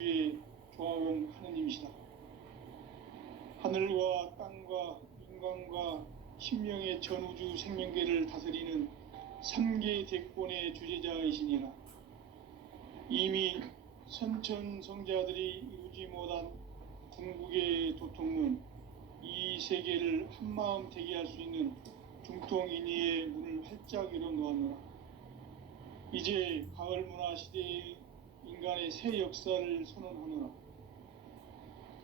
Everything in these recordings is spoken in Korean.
우주의 조화원 하느님이시다. 하늘과 땅과 인간과 신명의 전우주 생명계를 다스리는 삼계 대권의 주재자이시니라. 이미 선천성자들이 이루지 못한 궁극의 도통문, 이 세계를 한마음 되게 할 수 있는 중통인의의 문을 활짝 열어 놓았노라. 이제 가을 문화 시대의 인간의 새 역사를 선언하노라.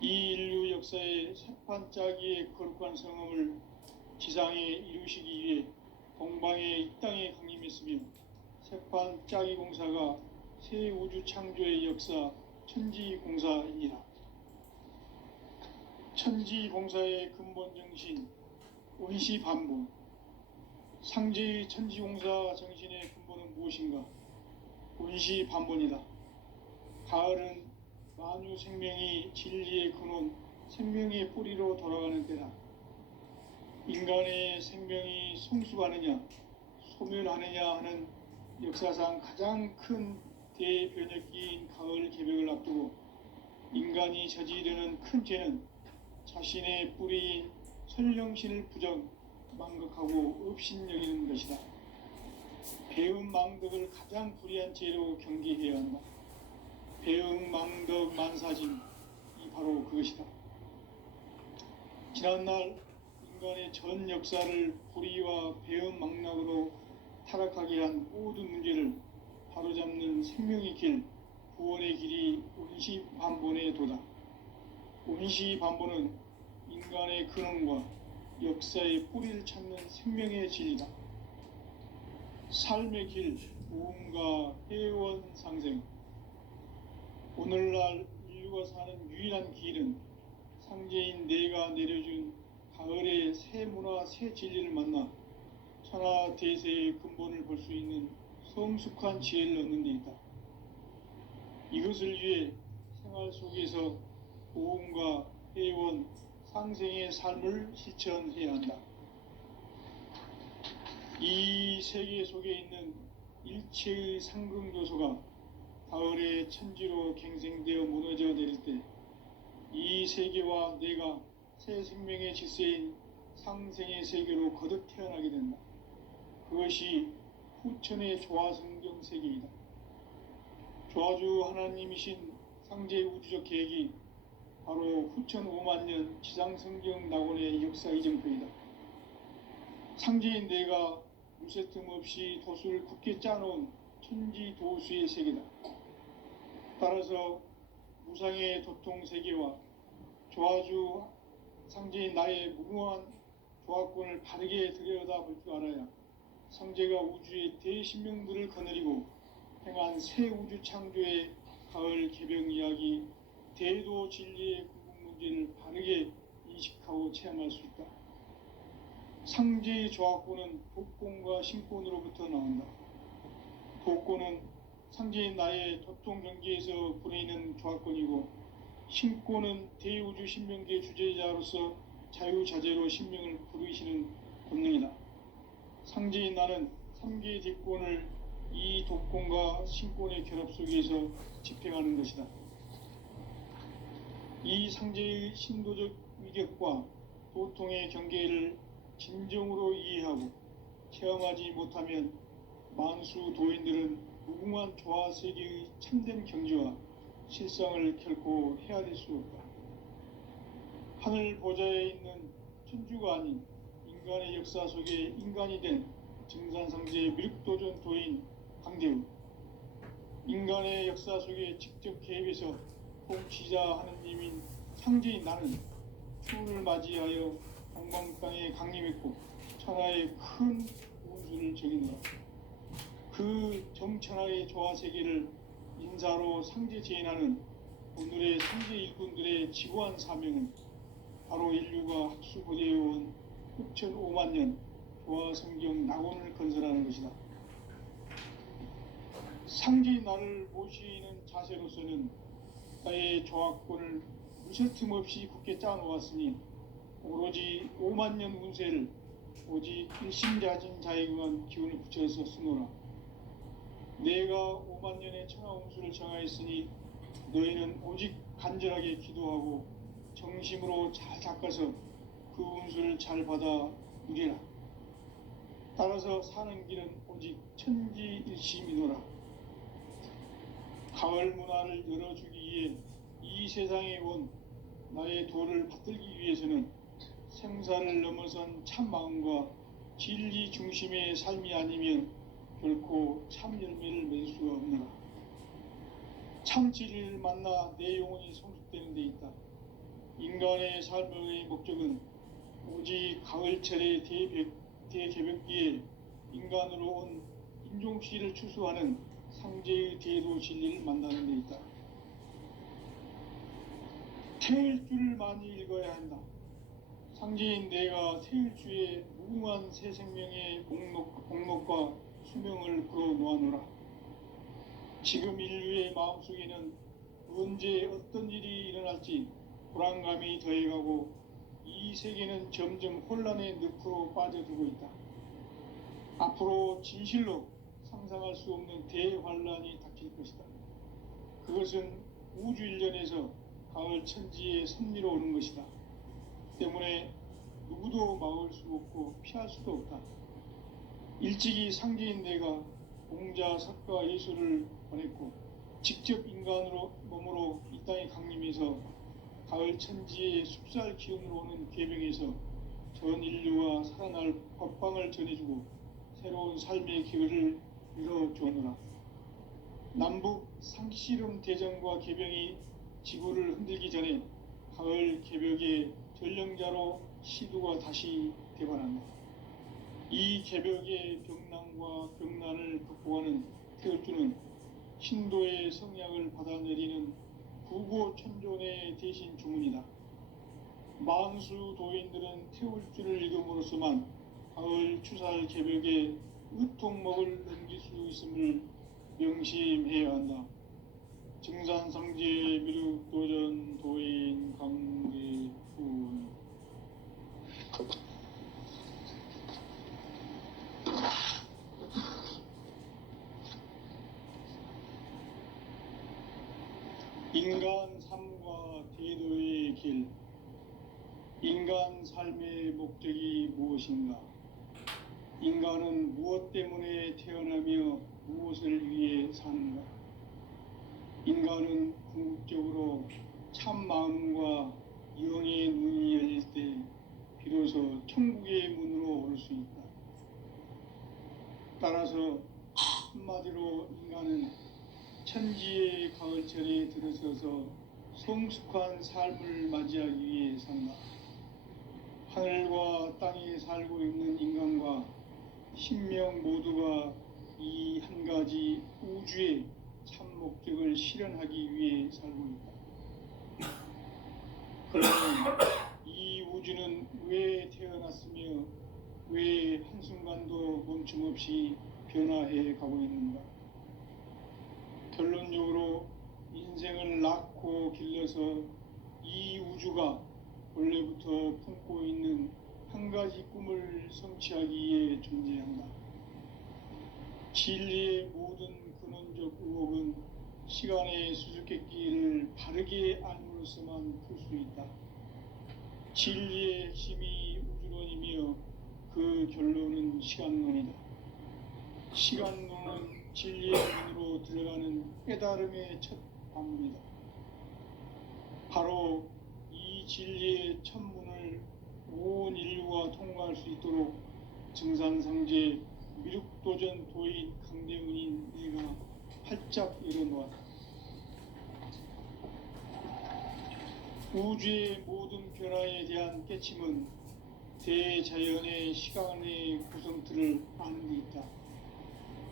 이 인류 역사의 새판짜기의 거룩한 성험을 지상에 이루시기 위해 동방의 이 땅에 강림했으며, 새판짜기 공사가 새 우주 창조의 역사 천지공사이니라. 천지공사의 근본 정신 원시반본, 상제의 천지공사 정신의 근본은 무엇인가? 원시반본이다. 가을은 만유 생명이 진리의 근원, 생명의 뿌리로 돌아가는 때다. 인간의 생명이 성숙하느냐 소멸하느냐 하는 역사상 가장 큰 대변혁기인 가을 개벽을 앞두고 인간이 저지르는 큰 죄는 자신의 뿌리인 설령신을 부정, 망극하고 업신여기는 것이다. 배은망덕을 가장 불의한 죄로 경계해야 한다. 배은망덕 만사진이 바로 그것이다. 지난날 인간의 전 역사를 불의와 배은망락으로 타락하게 한 모든 문제를 바로잡는 생명의 길, 구원의 길이 원시반본의 도다. 원시반본은 인간의 근원과 역사의 뿌리를 찾는 생명의 진리다. 삶의 길, 모험과 회원 상생. 오늘날 인류가 사는 유일한 길은 상제인 내가 내려준 가을의 새 문화, 새 진리를 만나 천하 대세의 근본을 볼 수 있는 성숙한 지혜를 얻는 데 있다. 이것을 위해 생활 속에서 모험과 회원, 상생의 삶을 실천해야 한다. 이 세계 속에 있는 일체의 상극 요소가 가을의 천지로 갱생되어 무너져 내릴 때 이 세계와 내가 새 생명의 질서인 상생의 세계로 거듭 태어나게 된다. 그것이 후천의 조화성경 세계이다. 조화주 하나님이신 상제 우주적 계획이 바로 후천 5만년 지상성경 낙원의 역사 이정표이다. 상제인 내가 무쇠 틈 없이 도수를 굳게 짜놓은 천지도수의 세계다. 따라서 무상의 도통세계와 조화주 상제인 나의 무궁한 조화권을 바르게 들여다볼 줄 알아야 상제가 우주의 대신명들을 거느리고 행한 새 우주 창조의 가을 개벽 이야기, 대도 진리의 궁극 문제를 바르게 인식하고 체험할 수 있다. 상제의 조화권은 독권과 신권으로부터 나온다. 독권은 상제인 나의 도통 경계에서 부리는 조화권이고, 신권은 대우주 신명계 주제자로서 자유자재로 신명을 부르시는 본능이다. 상제인 나는 삼계 뒷권을 이 독권과 신권의 결합 속에서 집행하는 것이다. 이 상제의 신도적 위격과 도통의 경계를 진정으로 이해하고 체험하지 못하면 만수 도인들은 무궁한 조화세계의 참된 경지와 실상을 결코 헤아릴 수 없다. 하늘 보좌에 있는 천주가 아닌 인간의 역사 속에 인간이 된 증산상제의 밀육도전 도인 강대우, 인간의 역사 속에 직접 개입해서 통치자 하느님인 상제인 나는 추운을 맞이하여 동방 땅에 강림했고 천하의 큰 운수를 정의노라. 그 정천하의 조화세계를 인사로 상제 제인하는 오늘의 상제 일꾼들의 지고한 사명은 바로 인류가 학수고대해온 후천 5만년 조화성경 낙원을 건설하는 것이다. 상제인 나를 모시는 자세로서는 나의 조화권을 무쇠틈 없이 굳게 짜놓았으니 오로지 5만년 운세를 오직 일심자진 자에게만 기운을 붙여서 쓰노라. 내가 5만년의 천하운수를 정하였으니 너희는 오직 간절하게 기도하고 정심으로 잘 닦아서 그 운수를 잘 받아 누리라. 따라서 사는 길은 오직 천지일심이노라. 가을 문화를 열어주기 위해 이 세상에 온 나의 도를 받들기 위해서는 생사를 넘어선 참 마음과 진리 중심의 삶이 아니면 결코 참 열매를 맺을 수가 없노라. 참 진리를 만나 내 영혼이 성숙되는 데 있다. 인간의 삶의 목적은 오직 가을철의 대개벽기에 인간으로 온 인종시를 추수하는 상제의 대도 진리를 만나는 데 있다. 태일주를 많이 읽어야 한다. 상제인 내가 태일주의 무궁한 새 생명의 공목과 수명을 풀어놓아노라. 지금 인류의 마음속에는 언제 어떤 일이 일어날지 불안감이 더해가고 이 세계는 점점 혼란의 늪으로 빠져들고 있다. 앞으로 진실로 상상할 수 없는 대환란이 닥칠 것이다. 그것은 우주 일련에서 가을 천지의 섭리로 오는 것이다. 때문에 누구도 막을 수 없고 피할 수도 없다. 일찍이 상제인 내가 공자, 석가, 예수를 보냈고 직접 인간으로 몸으로 이 땅에 강림해서 가을 천지의 숲살 기운으로 오는 계명에서 전 인류가 살아날 법방을 전해주고 새로운 삶의 기회를 열어주었노라. 남북 상씨름 대전과 개병이 지구를 흔들기 전에 가을 개벽의 전령자로 시두가 다시 되반한다. 이 개벽의 병난과 병난을 극복하는 태울주는 신도의 성약을 받아내리는 구고천존의 대신 주문이다. 만수 도인들은 태울주를 읽음으로써만 가을 추살 개벽의 의통목을 넘길 수 있음을 명심해야 한다. 증산상제 미륵도전 도인 강대훈. 인간 삶과 대도의 길. 인간 삶의 목적이 무엇인가? 인간은 무엇 때문에 태어나며 무엇을 위해 사는가? 인간은 궁극적으로 참 마음과 영의 눈이 열릴 때 비로소 천국의 문으로 올 수 있다. 따라서 한마디로 인간은 천지의 가을철에 들어서서 성숙한 삶을 맞이하기 위해 산다. 하늘과 땅에 살고 있는 인간과 신명 모두가 이 한 가지 우주의 참 목적을 실현하기 위해 살고 있다. 그러면 이 우주는 왜 태어났으며 왜 한순간도 멈춤없이 변화해 가고 있는가? 결론적으로 인생을 낳고 길러서 이 우주가 원래부터 품고 있는 한 가지 꿈을 성취하기 위해 존재한다. 진리의 모든 근원적 의혹은 시간의 수수께끼를 바르게 알므로서만 풀 수 있다. 진리의 핵심이 우주론이며 그 결론은 시간론이다. 시간론은 진리의 문으로 들어가는 깨달음의 첫 관문이다. 바로 이 진리의 첫 문을 온 인류가 통과할 수 있도록 증산상제 미륵도전 도인 강대훈인 내가 활짝 열어놓았다. 우주의 모든 변화에 대한 깨침은 대자연의 시간의 구성틀을 아는 데 있다.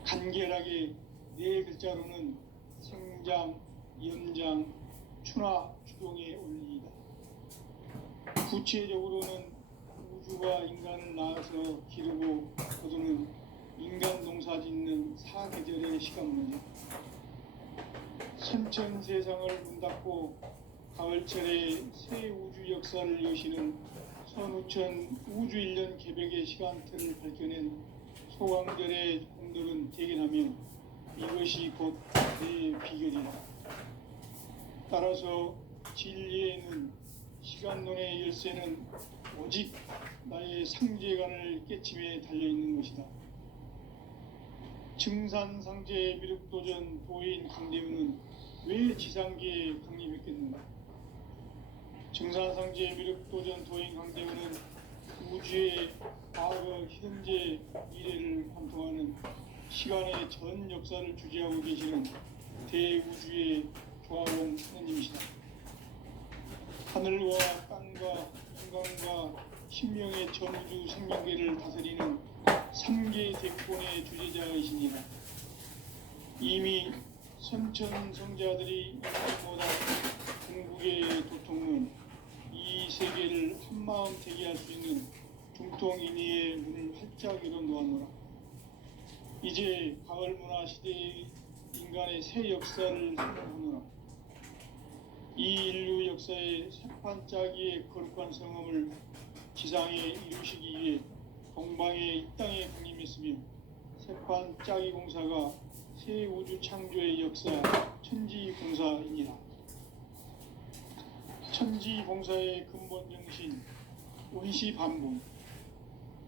간결하게 네 글자로는 생장, 연장, 추나 추동의 원리이다. 구체적으로는 우주가 인간을 낳아서 기르고 거두는 인간 농사 짓는 사계절의 시간문이다. 선천 세상을 문 닫고 가을철에 새 우주 역사를 여시는 선우천 우주 일년 개벽의 시간틀을 밝혀낸 소강절의 공덕은 대견하며 이것이 곧 내 비결이다. 따라서 진리에는 시간론의 열쇠는 오직 나의 상제관을 깨침에 달려있는 것이다. 증산상제 미륵도전 도인 강대우는 왜 지상계에 강림했겠는가? 증산상제 미륵도전 도인 강대우는 우주의 과거, 현재, 미래를 관통하는 시간의 전 역사를 주재하고 계시는 대우주의 조화공 하느님이시다. 하늘과 땅과 인간과 신명의 전우주 생명계를 다스리는 3개 대권의 주제자이시니라. 이미 선천성자들이 인간보다 궁극의 도통은 이 세계를 한마음 되게 할 수 있는 중통인의의 문을 활짝 열어 놓았노라. 이제 가을문화 시대의 인간의 새 역사를 선언하노라. 이 인류 역사의 새판짜기의 거룩한 성음을 지상에 이루시기 위해 동방의 이 땅에 강림했으며 새판짜기 공사가 새 우주 창조의 역사 천지공사이니라. 천지공사의 근본 정신 원시반복.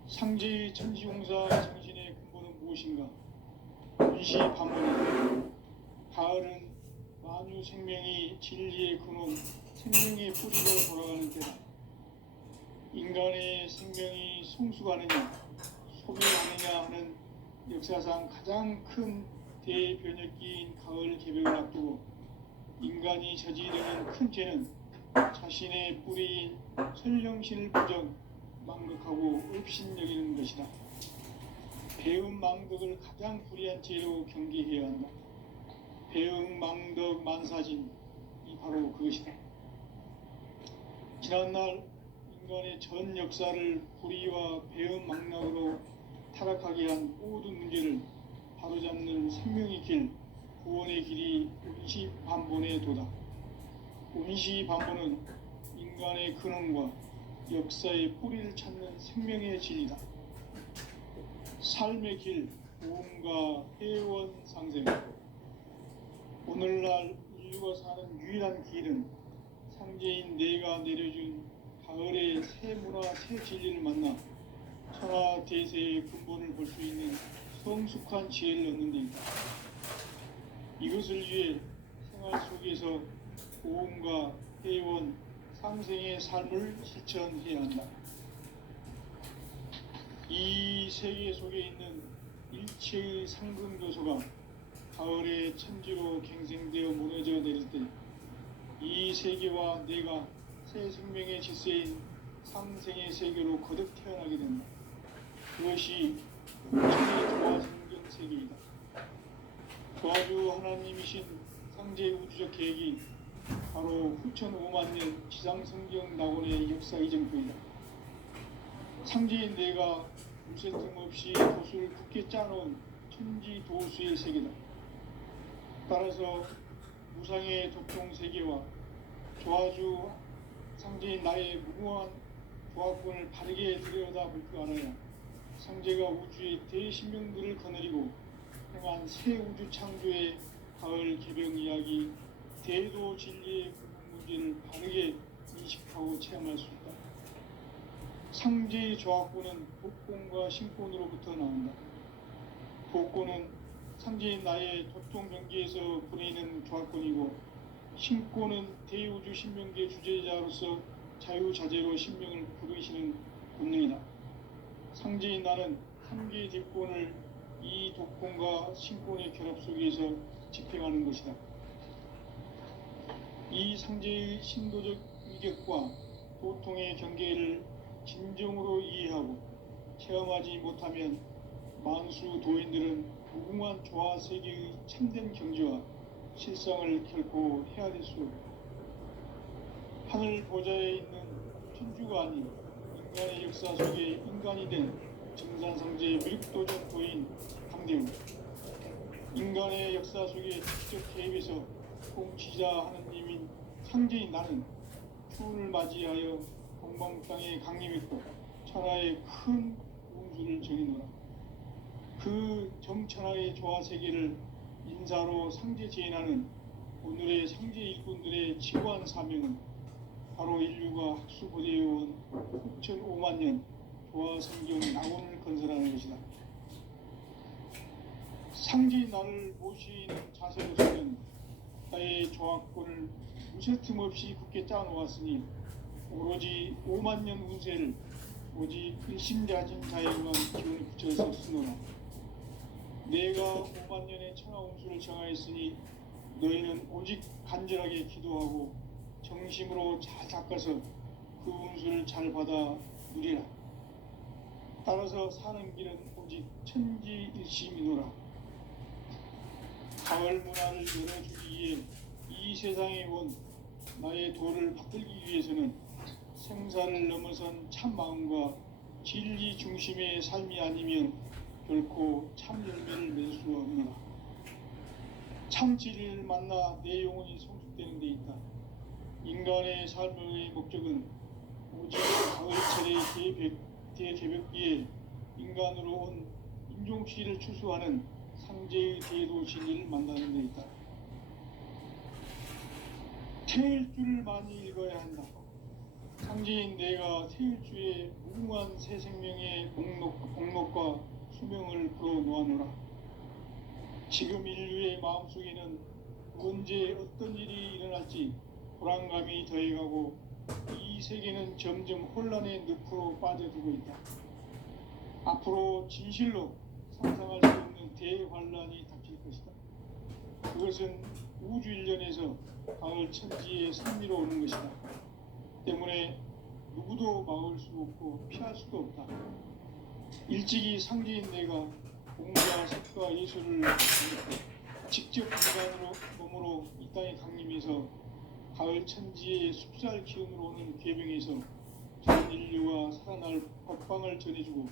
상제의 천지공사 정신의 근본은 무엇인가? 원시반복은 가을은 만유 생명이 진리의 근원, 생명의 뿌리로 돌아가는 때다. 인간의 생명이 성숙하느냐, 소멸하느냐 하는 역사상 가장 큰 대변혁기인 가을 개벽을 앞두고 인간이 저지르는 큰 죄는 자신의 뿌리인 설령신을 부정, 망극하고 업신여기는 것이다. 배음 망덕을 가장 불의한 죄로 경계해야 한다. 배음 망덕 만사진이 바로 그것이다. 지난날 인간의 전 역사를 불의와 배음 망락으로 타락하게 한 모든 문제를 바로잡는 생명의 길, 구원의 길이 원시반본의 도다. 원시반본은 인간의 근원과 역사의 뿌리를 찾는 생명의 진리다. 삶의 길, 보험과 회원 상생. 오늘날 인류가 사는 유일한 길은 상제인 내가 내려준 가을의 새 문화, 새 진리를 만나 천하 대세의 근본을 볼 수 있는 성숙한 지혜를 얻는 데이다. 이것을 위해 생활 속에서 보험과 회원, 상생의 삶을 실천해야 한다. 이 세계 속에 있는 일체의 상금 요소가 가을의 천지로 갱생되어 무너져 내릴 때 이 세계와 내가 새 생명의 질서인 상생의 세계로 거듭 태어나게 된다. 그것이 천의 조화성경 세계이다. 조화주 하나님이신 상제 우주적 계획이 바로 후천 5만 년 지상성경 낙원의 역사 이정표이다. 상제인 내가 무쇠 틈없이 도수를 굳게 짜놓은 천지 도수의 세계다. 따라서 무상의 도통 세계와 조화주 상제인 나의 무궁한 조화권을 바르게 들여다볼 줄 알아야 상제가 우주의 대신명들을 거느리고 행한 새 우주 창조의 가을 개병 이야기, 대도 진리의 근본 문제를 바르게 인식하고 체험할 수 있다. 상제의 조화권은 복권과 신권으로부터 나온다. 복권은 상제인 나의 도통 경계에서 보내는 조화권이고, 신권은 대우주 신명계 주제자로서 자유자재로 신명을 부르시는 본능이다. 상제인 나는 3개의 뒷권을 이 독권과 신권의 결합 속에서 집행하는 것이다. 이 상제의 신도적 위격과 도통의 경계를 진정으로 이해하고 체험하지 못하면 만수 도인들은 무궁한 조화 세계의 참된 경지와 실상을 결코 헤아릴 수 없다. 하늘 보좌에 있는 천주가 아닌 인간의 역사 속에 인간이 된 증산상제 미륵도전 도인 강대우. 인간의 역사 속에 직접 개입해서 공치자 하느님인 상제인 나는 추운을 맞이하여 동방 땅에 강림했고 천하의 큰 운수를 정해놓으라. 그 정천하의 조화 세계를 인사로 상제 제인하는 오늘의 상제 일꾼들의 지구한 사명은 바로 인류가 학수고대해온 6,5만 년 조화성경 낙원을 건설하는 것이다. 상제의 나를 모시는 자세로서는 나의 조합권을 무쇠틈 없이 굳게 짜놓았으니 오로지 5만 년 운세를 오직 일심자진 자에 의한 기운을 붙여서 쓰노라. 내가 5만 년의 천하 운수를 정하였으니 너희는 오직 간절하게 기도하고 정심으로 잘 닦아서 그 운수를 잘 받아 누리라. 따라서 사는 길은 오직 천지일심이노라. 가을 문화를 열어주기 위해 이 세상에 온 나의 도를 받들기 위해서는 생사를 넘어선 참 마음과 진리 중심의 삶이 아니면 결코 참 열매를 맺을 수 없노라. 참 진리를 만나 내 영혼이 성숙되는 데 있다. 인간의 삶의 목적은 오직 가을철의 대개벽기에 인간으로 온 인종시를 추수하는 상제의 대도 진리를 만나는 데 있다. 태일주를 많이 읽어야 한다. 상제인 내가 태일주의 무궁한 새 생명의 공목과 수명을 불어놓아노라. 지금 인류의 마음속에는 언제 어떤 일이 일어날지 불안감이 더해가고 이 세계는 점점 혼란의 늪으로 빠져들고 있다. 앞으로 진실로 상상할 수 없는 대환란이 닥칠 것이다. 그것은 우주 일련에서 가을 천지의 섭리로 오는 것이다. 때문에 누구도 막을 수 없고 피할 수도 없다. 일찍이 상제인 내가 공자, 석가, 예술을 직접 인간으로 몸으로 이 땅에 강림해서 가을 천지의 숲살 기운으로 오는 괴병에서 전 인류가 살아날 법방을 전해주고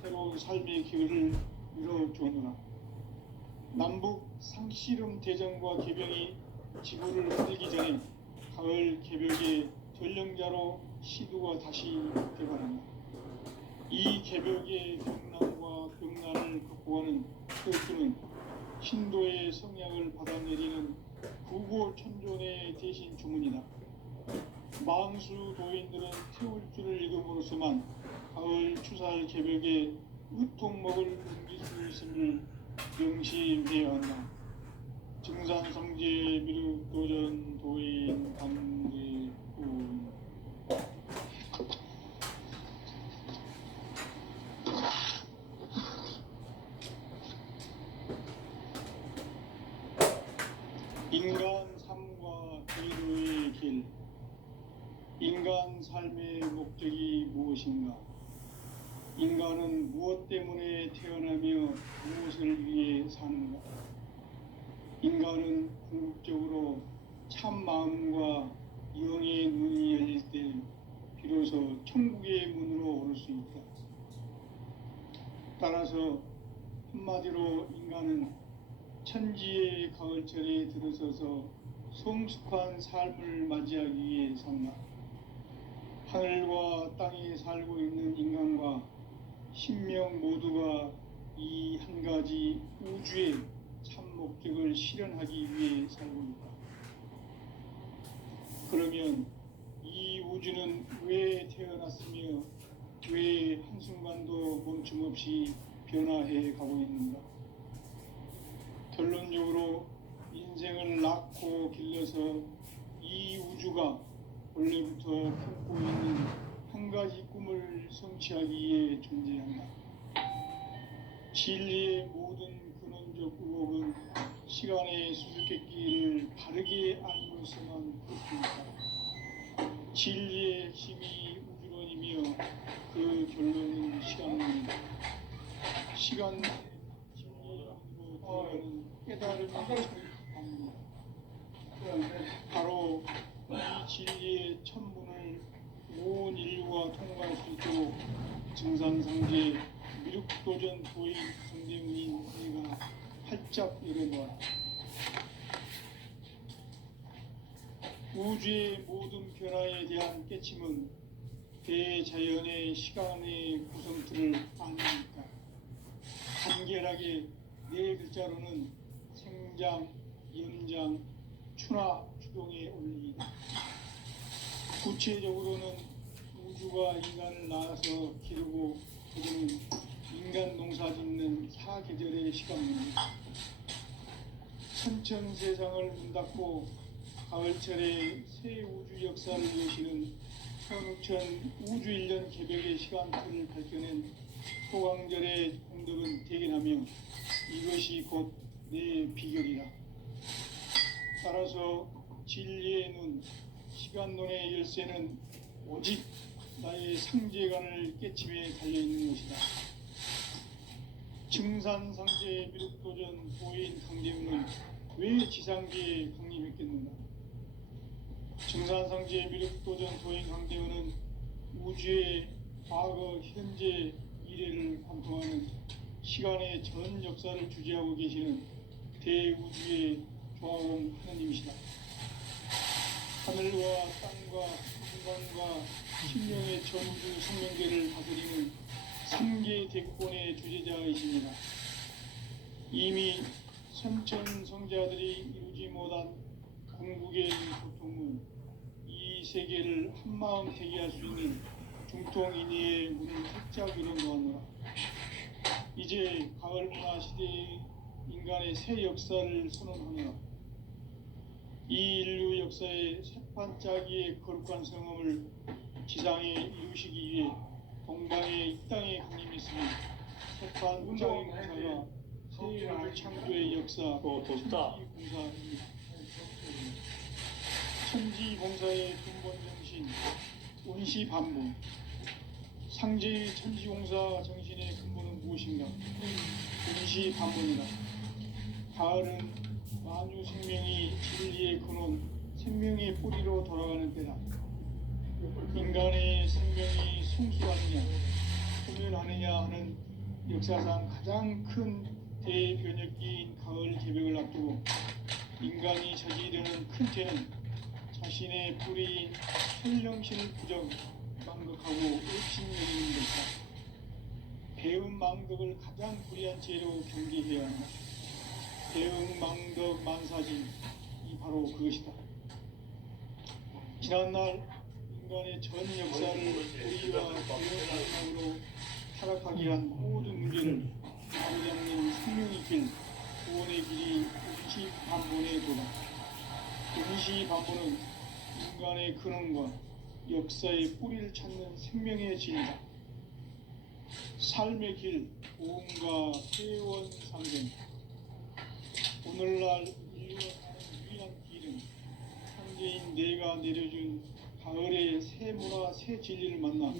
새로운 삶의 기회를 이뤄주노라. 남북 상씨름 대전과 개병이 지구를 흔들기 전에 가을 개벽의 전령자로 시두가 다시 개발한다. 이 개벽의 경난과 병난을 극복하는 태울주는 신도의 성향을 받아내리는 구고천존의 대신 주문이다. 만수 도인들은 태울주를 읽음으로써만 가을 추살 개벽에 으통먹을 옮길 수 있음을 명심해야 한다. 증산성제 미륵도전 도인 강제군. 인간 삶과 대도의 길. 인간 삶의 목적이 무엇인가? 인간은 무엇 때문에 태어나며 무엇을 위해 사는가? 인간은 궁극적으로 참 마음과 영의 눈이 열릴 때 비로소 천국의 문으로 오를 수 있다. 따라서 한마디로 인간은 천지의 가을철에 들어서서 성숙한 삶을 맞이하기 위해 산다. 하늘과 땅에 살고 있는 인간과 신명 모두가 이 한 가지 우주의 참 목적을 실현하기 위해 살고 있다. 그러면 이 우주는 왜 태어났으며 왜 한순간도 멈춤없이 변화해 가고 있는가? 결론적으로 인생을 낳고 길러서 이 우주가 원래부터 품고 있는 한 가지 꿈을 성취하기 위해 존재한다. 진리의 모든 근원적 의혹은 시간의 수수께끼를 바르게 알므로서만 풀 수 있다. 진리의 핵심이 우주론이며 그 결론은 시간론이다. 시간 진리로 들어가는 깨달음의 방문. 바로 이 진리의 천문을 온 인류가 통과할 수 있도록 증산상제 미륵도전 도인 성대문인 내가 활짝 열어놓았다. 우주의 모든 변화에 대한 깨침은 대자연의 시간의 구성틀을 아니니까 간결하게 네 글자로는 생장, 연장, 추나 추동에 올리이다. 구체적으로는 우주가 인간을 낳아서 기르고 그들은 인간 농사 짓는 사계절의 시간입니다. 천천 세상을 문 닫고 가을철에 새 우주 역사를 여시는 현우천 우주 1년 개벽의 시간표를 밝혀낸 소강절의 공덕은 대견하며 이것이 곧 내 비결이라. 따라서 진리의 눈, 시간론의 열쇠는 오직 나의 상제관을 깨침에 달려있는 것이다. 증산상제 미륵도전 보인 강대우는 왜 지상계에 강림했겠는가? 증산상제 미륵도전 도인 강대우는 우주의 과거, 현재, 미래를 관통하는 시간의 전 역사를 주재하고 계시는 대우주의 조화원 하느님이시다. 하늘과 땅과 인간과 신명의 전우주 생명계를 다스리는 3계 대권의 주재자이십니다. 이미 선천성자들이 이루지 못한 궁극의 고통은 이 세계를 한마음 되게 할 수 있는 중통인의의 문을 활짝 열어놓았노라. 이제 가을문화 시대의 인간의 새 역사를 선언하노라. 이 인류 역사의 새판짜기의 거룩한 성험을 지상에 이루시기 위해 동방의 이 땅에 강림했으니 새판짜기 공사가 새 우주 창조의 역사 천지공사입니다. 천지공사의 근본 정신 운시반문. 상제의 천지공사 정신의 근본은 무엇인가? 운시반문이다. 가을은 만유 생명이 진리의 근원, 생명의 뿌리로 돌아가는 때다. 인간의 생명이 성숙하느냐, 소멸하느냐 하는 역사상 가장 큰 대변혁기인 가을 개벽을 앞두고 인간이 저지르는 큰 죄는 자신의 뿌리인 현령신을 부정, 망극하고 의심여기는 것이다. 배운 망덕을 가장 불의한 죄로 경계해야 한다. 대응 망덕 만사진이 바로 그것이다. 지난날 인간의 전 역사를 우리와 대응 망덕으로 타락하게 한 모든 문제를 바로잡는 생명의 길, 구원의 길이 운시반문의 도다. 운시반문은 인간의 근원과 역사의 뿌리를 찾는 생명의 진리다. 삶의 길, 고음과 회원 상생. 오늘날 인류가 가는 유일한 길은 상제인 내가 내려준 가을의 새 문화, 새 진리를 만나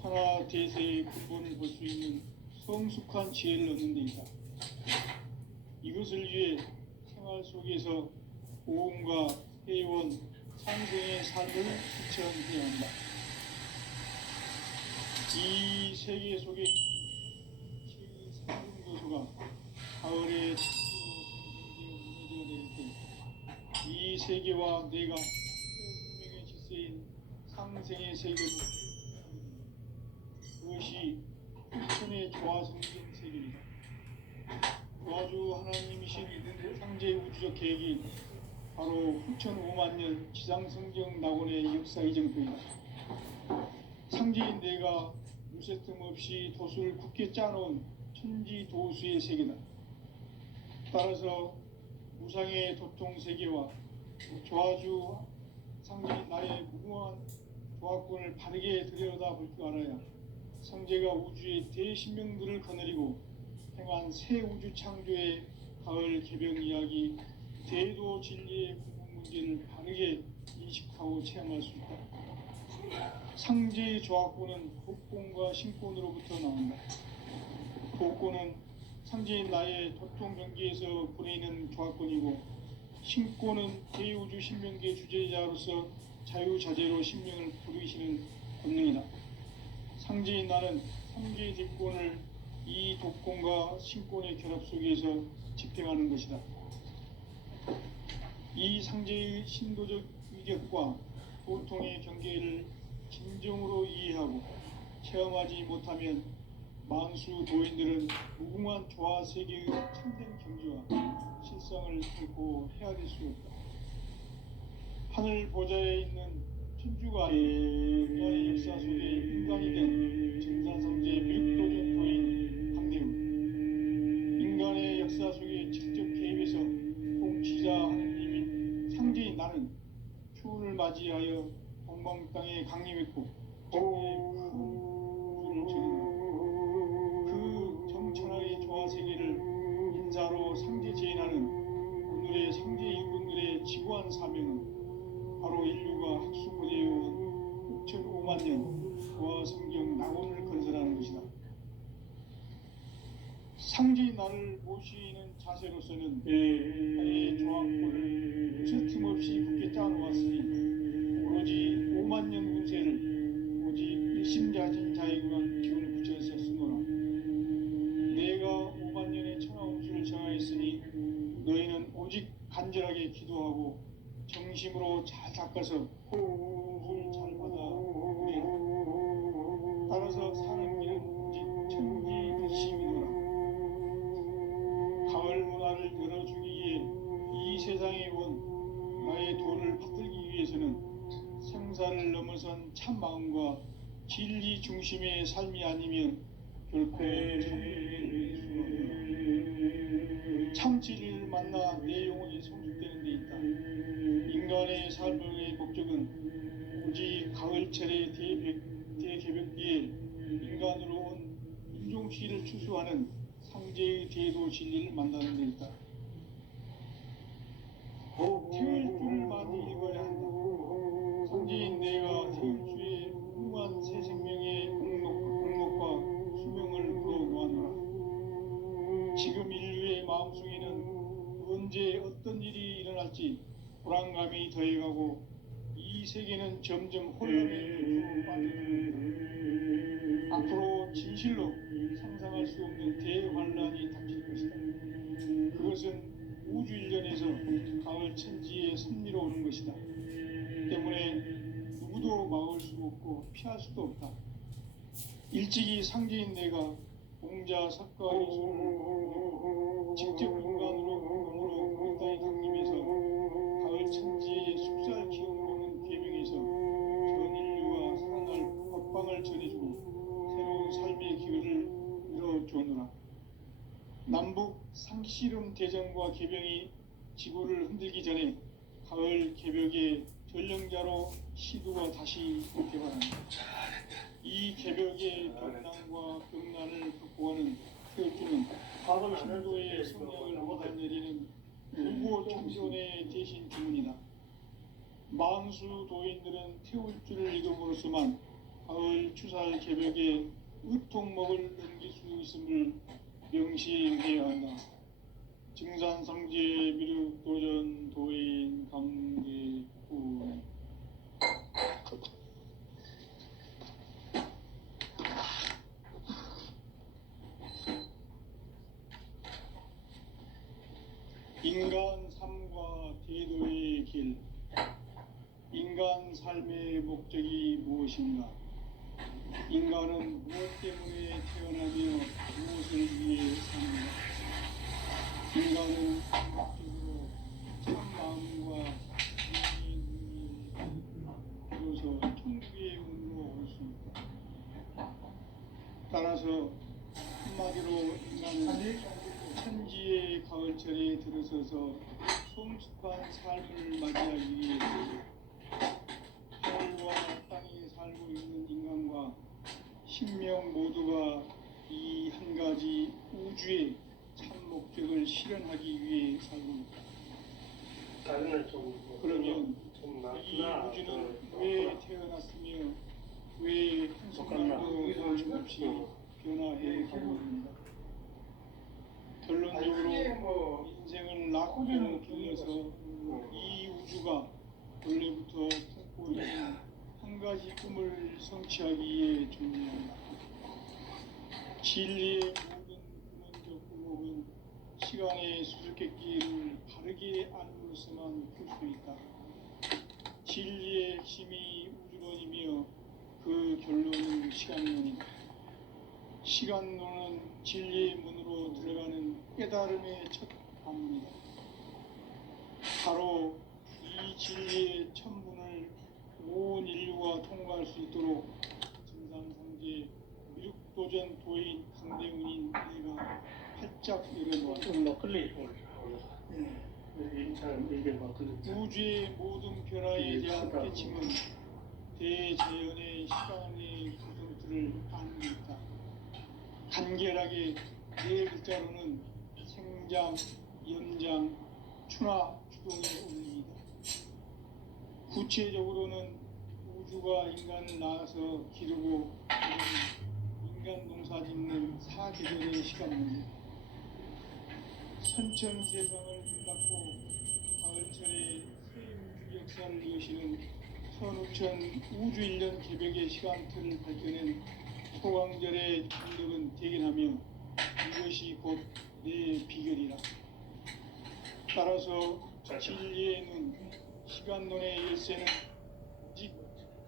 천하 대세의 근본을 볼 수 있는 성숙한 지혜를 얻는 데 있다. 이것을 위해 생활 속에서 고음과 회원, 상생의 삶을 실천해야 한다. 이 세계 속에 제3교소가 가을에 이 세계와 내가 새 생명의 질서인 상생의 세계로 그것이 후천의 조화 성경 세계이다. 조화주 하나님이신 상제 우주적 계획이 바로 후천 5만 년 지상 성경 낙원의 역사 이정표이다. 상제인 내가 무쇠 틈 없이 도수를 굳게 짜놓은 천지 도수의 세계다. 따라서 무상의 도통 세계와 조화주 상제인 나의 무궁한 조화권을 바르게 들여다볼 줄 알아야 상제가 우주의 대신명들을 거느리고 행한 새 우주 창조의 가을 개벽 이야기, 대도 진리의 궁극 문제를 바르게 인식하고 체험할 수 있다. 상제의 조화권은 복권과 신권으로부터 나온다. 복권은 상제인 나의 도통 경계에서 보내는 조화권이고, 신권은 대우주 신명계 주제자로서 자유자재로 신명을 부르시는 권능이다. 상제인 나는 3개의 대권을 이 독권과 신권의 결합 속에서 집행하는 것이다. 이 상제의 신도적 위력과 보통의 경계를 진정으로 이해하고 체험하지 못하면 만수 도인들은 무궁한 조화 세계의 참된 경지와 실성을 결코 헤아릴 수 없다. 하늘 보좌에 있는 천주가 인간의 역사 속에 인간이 된 증산성제 미륵도전 도인 강대우, 인간의 역사 속에 직접 개입해서 통치자 하느님인 상제인 나는 추운을 맞이하여 동방 땅에 강림했고 정의의 큰 우주를 저는 그 정천하의 조화세계를 인사로 상제 제인하는 오늘의 상제 일꾼들의 지구한 사명은 바로 인류가 학수고대해온 6,500만 년 조화 성경 낙원을 건설하는 것이다. 상제인 나를 모시는 자세로서는 나의 조화권을 서틈없이 굳게 짜놓았으니 오로지 5만 년 운세를 오직 일심자진 자에게만 기운을 붙여서 쓰노라. 내가 5만 년의 천하 운수를 정하였으니 너희는 오직 간절하게 기도하고 정심으로 잘 닦아서 운수를 잘 받아 누리라. 따라서 사는 길은 오직 천지일심이노라. 가을 문화를 열어주기 위해 이 세상에 온 나의 도를 받들기 위해서는 생사를 넘어선 참 마음과 진리 중심의 삶이 아니면 결코 참진리를 수 없노라. 참 진리를 만나 내 영혼이 성숙되는 데 있다. 인간의 삶의 목적은 오직 가을철의 대개벽기에 인간으로 온 인종씨를 추수하는 상제의 대도 진리를 만나는 데 있다. 태울 줄을 많이 읽어야 한다. 상제인 내가 태울 주의 훌륭한 새 생명의 공록과 수명을 불어놓았노라. 지금 인류의 마음속에는 언제 어떤 일이 일어날지 불안감이 더해가고 이 세계는 점점 혼란의 늪으로 빠져들었다. 앞으로 진실로 상상할 수 없는 대환란이 닥칠 것이다. 그것은 우주 일련에서 가을 천지의 섭리로 오는 것이다. 때문에 누구도 막을 수 없고 피할 수도 없다. 일찍이 상제인 내가 공자 석가의 손을 직접 인간으로 몸으로 이 땅에 강림해서 가을 천지의 숲살 기운으로 오는 계명에서 전 인류와 살아날 법방을 전해주고 새로운 삶의 기회를 이뤄주노라. 남북 상씨름 대전과 개병이 지구를 흔들기 전에 가을 개벽의 전령자로 시두가 다시 개발한다. 이 개벽의 경난과 병난을 극복하는 태우주는 신도의 성령을 받아내리는 불고 청소년의 대신 주문이다. 만수 도인들은 태울주를 읽음으로써만 가을 추살 개벽의 의통목을 넘길 수 있음을 명시해야 한다. 증산상제 미륵도전 도인 강제구. 인간 삶과 대도의 길. 인간 삶의 목적이 무엇인가? 인간은 무엇 때문에 태어나며 무엇을 위해 사는가? 인간은 목적으로 참 마음과 진리의 눈이 비로소 천국의 문으로 올 수 있다. 따라서 한마디로 인간은 천지의 가을철에 들어서서 성숙한 삶을 맞이하기 위해 하늘과 땅에 살고 있는 인간과 신명 모두가 이 한 가지 우주의 참 목적을 실현하기 위해 살고 있다. 그러면 이 우주는 왜 태어났으며 왜 한순간도 거침없이 변화해 가고 있는가? 결론적으로 인생을 낳고 키워서 이 우주가 원래부터 품고 있는 한 가지 꿈을 성취하기 위해 존재한다. 진리의 모든 근원적 의목은 시간의 수수께끼를 바르게 알므로서만 풀 수 있다. 진리의 핵심이 우주론이며 그 결론은 시간론이다. 시간론은 진리의 문으로 들어가는 깨달음의 첫 관문이다. 바로 이 이 진리의 천문을 온 인류가 통과할 수 있도록 증산상제 미륵도전 도인 강대문인 내가 활짝 열어놓았다. 막걸리 이게 막걸리 우주의 모든 변화에 대한 깨침은 대자연의 시간의 구성틀을 아는 데 있다. 간결하게 네 글자로는 생장, 연장, 추나, 추동의 원리이다. 구체적으로는 우주가 인간을 낳아서 기르고 인간 농사 짓는 사계절의 시간입니다. 선천 세상을 문닫고 가을철에 새 우주 역사를 여시는 선우천 우주 1년 개벽의 시간틀을 밝혀낸 소강절의 감독은 대견하며 이것이 곧 내 비결이라. 따라서 진리의 눈, 시간론의 열쇠는 오직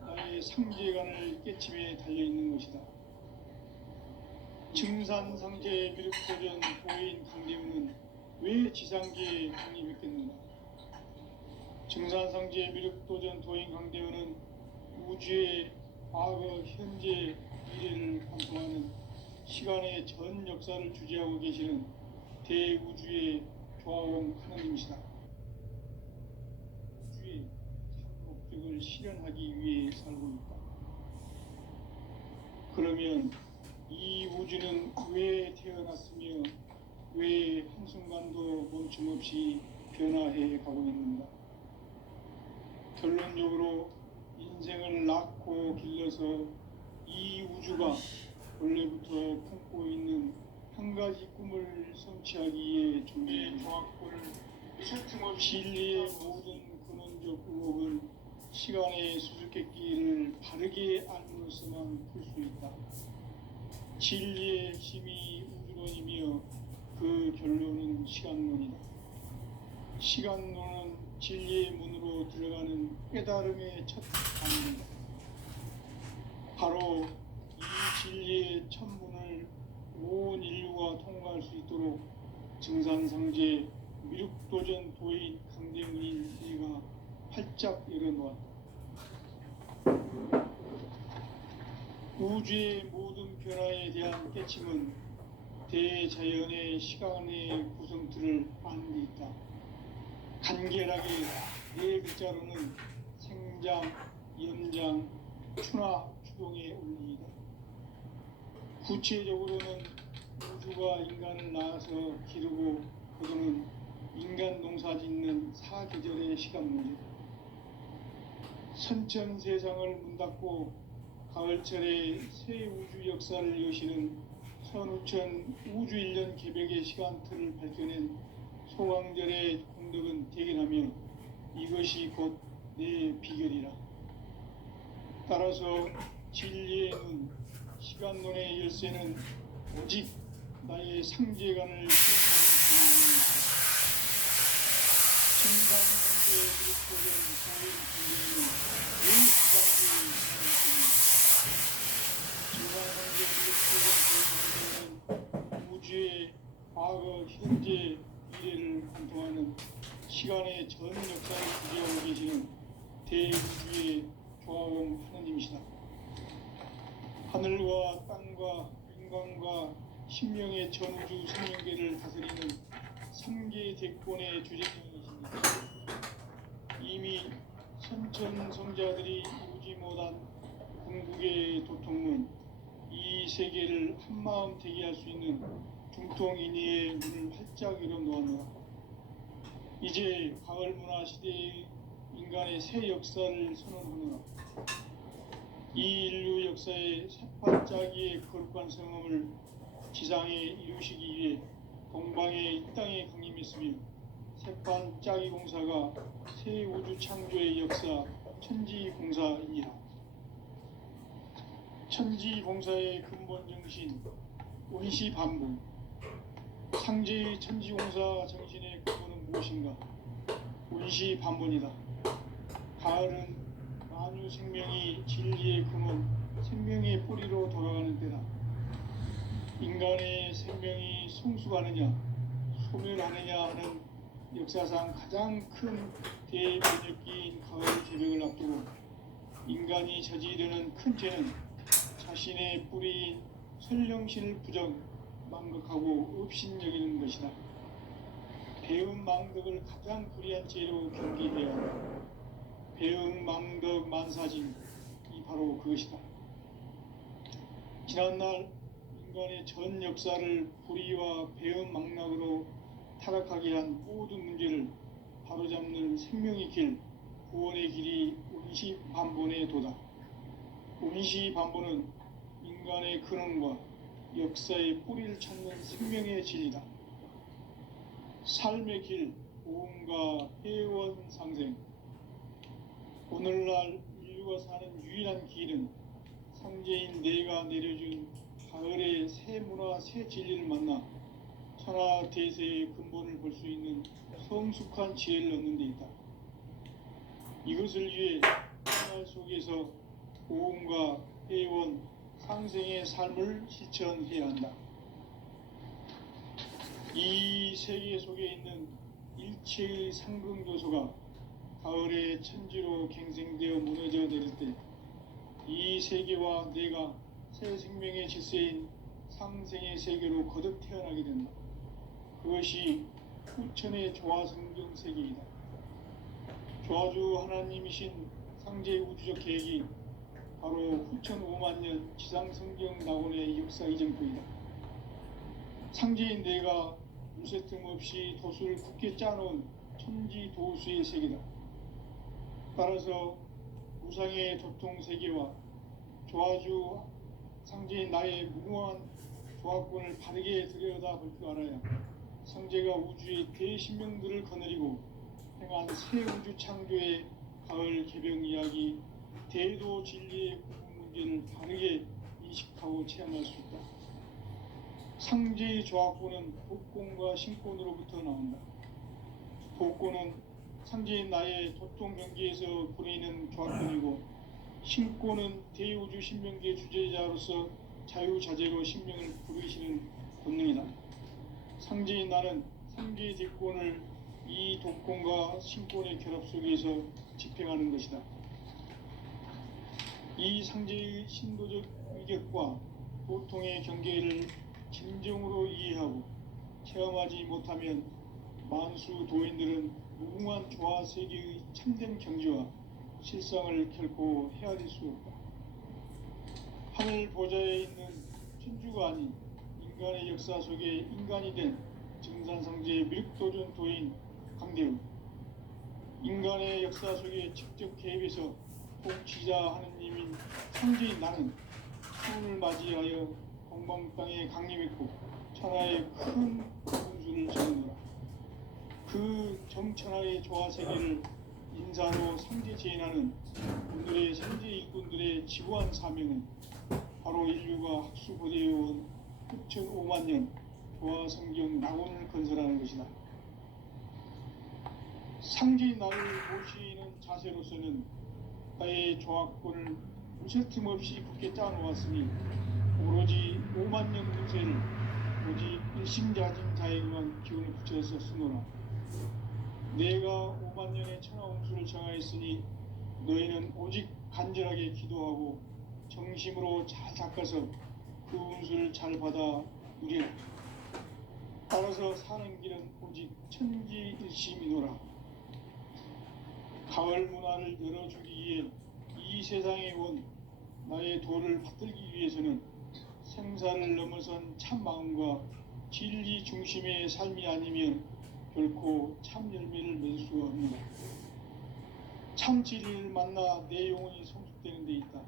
나의 상제관을 깨침에 달려있는 것이다. 증산상제 미륵도전 도인 강대훈은 왜 지상계에 강림했겠는가? 증산상제 미륵도전 도인 강대훈은 우주의 과거, 현재, 미래를 관통하는 시간의 전 역사를 주재하고 계시는 대우주의 조화원 하나님이시다. 우주의 참 목적을 실현하기 위해 살고 있다. 그러면 이 우주는 왜 태어났으며 왜 한순간도 멈춤없이 변화해 가고 있는가? 결론적으로 인생을 낳고 길러서 이 우주가 원래부터 품고 있는 한 가지 꿈을 성취하기 위해 존재의 종합골을 진리의 모든 근원적 의혹은 시간의 수수께끼를 바르게 알므로서만 풀 수 있다. 진리의 핵심이 우주론이며 그 결론은 시간론이다. 시간론은 진리의 문으로 들어가는 깨달음의 첫 단계이다. 바로 이 진리의 천문을 온 인류가 통과할 수 있도록 증산상제 미륵도전 도인 강대문인 내가 활짝 열어놓았다. 우주의 모든 변화에 대한 깨침은 대자연의 시간의 구성틀을 아는 데 있다. 간결하게 네 글자로는 생장, 연장, 추나, 추동의 원리이다. 구체적으로는 우주가 인간을 낳아서 기르고 거두는 인간 농사 짓는 사계절의 시간문이다. 선천 세상을 문닫고 가을철에 새 우주 역사를 여시는 선우천 우주 1년 개벽의 시간틀을 밝혀낸 소강절의 공덕은 대견하며 이것이 곧 내 비결이라. 따라서 진리의 눈, 시간론의 열쇠는 오직 나의 상제관을 깨닫는 권한이 증산상제 미륵도전 도인 강대는 왜 지상계에 있습니까? 증산상제 미륵도전 도인 강대는 우주의 과거, 현재, 미래를 관통하는 시간의 전 역사를 주재하고 계시는 대우주의 조화원 하나님이시다. 하늘과 땅과 인간과 신명의 전우주 생명계를 다스리는 3개 대권의 주재자이십니다. 이미 선천성자들이 이루지 못한 궁극의 도통문, 이 세계를 한마음 되게 할 수 있는 중통인의의 문을 활짝 열어놓았노라. 이제 가을문화 시대의 인간의 새 역사를 선언하노라. 이 인류 역사의 새반짝이의 거룩한 성험을 지상에 이루시기 위해 동방의 이 땅에 강림했으며 새반짝이 공사가 새 우주 창조의 역사 천지공사이니라. 천지공사의 근본 정신 원시반복. 상제의 천지공사 정신의 근본은 무엇인가? 원시반본이다. 가을은 만유 생명이 진리의 근원, 생명의 뿌리로 돌아가는 때다. 인간의 생명이 성숙하느냐, 소멸하느냐 하는 역사상 가장 큰 대변혁기인 가을 개벽을 앞두고 인간이 저지르는 큰 죄는 자신의 뿌리인 설령신을 부정, 망각하고 업신여기는 것이다. 배은 망덕을 가장 불의한 죄로 경계해야 한다. 배은 망덕 만사진이 바로 그것이다. 지난날 인간의 전 역사를 불의와 배은 망락으로 타락하게 한 모든 문제를 바로잡는 생명의 길, 구원의 길이 운시반본의 도다. 운시반본은 인간의 근원과 역사의 뿌리를 찾는 생명의 진리다. 삶의 길, 보험과 회원 상생. 오늘날 인류가 사는 유일한 길은 상제인 내가 내려준 가을의 새 문화, 새 진리를 만나 천하 대세의 근본을 볼 수 있는 성숙한 지혜를 얻는 데 있다. 이것을 위해 생활 속에서 보험과 회원, 상생의 삶을 실천해야 한다. 이 세계 속에 있는 일체의 상승 요소가 가을의 천지로 갱생되어 무너져 내릴 때 이 세계와 내가 새 생명의 질서인 상생의 세계로 거듭 태어나게 된다. 그것이 후천의 조화성경 세계이다. 조화주 하나님이신 상제 우주적 계획이 바로 후천 5만 년 지상성경 낙원의 역사 이정표이다. 상제인 내가 무쇠 틈 없이 도수를 굳게 짜놓은 천지 도수의 세계다. 따라서 우상의 도통 세계와 조화주 상제인 나의 무궁한 조화권을 바르게 들여다볼 줄 알아야 상제가 우주의 대신명들을 거느리고 행한 새 우주 창조의 가을 개병 이야기, 대도 진리의 구분 문제를 바르게 인식하고 체험할 수 있다. 상제의 조화권은 복권과 신권으로부터 나온다. 복권은 상제인 나의 도통 경계에서 보내는 조화권이고, 신권은 대우주 신명기의 주제자로서 자유자재로 신명을 부르시는 본능이다. 상제인 나는 상제의 대권을 이 도권과 신권의 결합 속에서 집행하는 것이다. 이 상제의 신도적 위격과 보통의 경계를 진정으로 이해하고 체험하지 못하면 만수 도인들은 무궁한 조화 세계의 참된 경지와 실상을 결코 헤아릴 수 없다. 하늘 보좌에 있는 천주가 아닌 인간의 역사 속에 인간이 된 증산상제의 밀도전 도인 강대우, 인간의 역사 속에 직접 개입해서 통치자 하느님인 상제인 나는 수운을 맞이하여 동방 땅에 강림했고 천하의 큰 운수를 정하노라. 그 정천하의 조화 세계를 인사로 상제 제인하는 오늘의 상제 일꾼들의 지구한 사명은 바로 인류가 학수고대해온 후천 5만 년 조화 성경 낙원을 건설하는 것이다. 상제인 나를 모시는 자세로서는 나의 조화권을 무쇠틈 없이 굳게 짜놓았으니 오로지 5만 년 운세를 오직 일심자진 자에게만 기운을 붙여서 쓰노라. 내가 5만 년의 천하 운수를 정하였으니 너희는 오직 간절하게 기도하고 정심으로 잘 닦아서 그 운수를 잘 받아 누리라. 따라서 사는 길은 오직 천지일심이노라. 가을 문화를 열어주기 위해 이 세상에 온 나의 도를 받들기 위해서는 생사를 넘어선 참 마음과 진리 중심의 삶이 아니면 결코 참 열매를 맺을 수가 없습니다. 참 진리를 만나 내 영혼이 성숙되는 데 있다.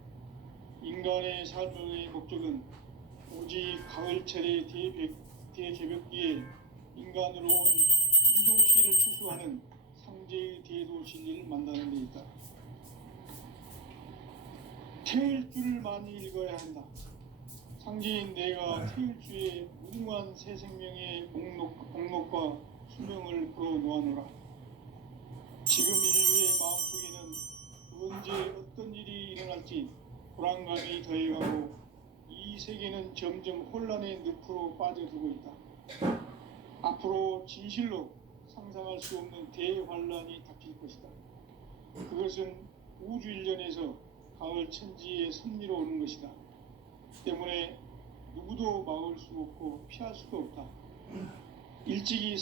인간의 삶의 목적은 오직 가을철의 대개벽기에 인간으로 온 인종씨를 추수하는 상제의 대도 진리를 만나는 데 있다. 태일주를 많이 읽어야 한다. 상제인 내가 태일주의 무궁한 새 생명의 목록과 수명을 풀어놓아노라. 지금 인류의 마음속에는 언제 어떤 일이 일어날지 불안감이 더해가고 이 세계는 점점 혼란의 늪으로 빠져들고 있다. 앞으로 진실로 상상할 수 없는 대환란이 닥칠 것이다. 그것은 우주 일련에서 가을 천지의 섭리로 오는 것이다. 때문에 누구도 막을 수 없고 피할 수도 없다. 일찍이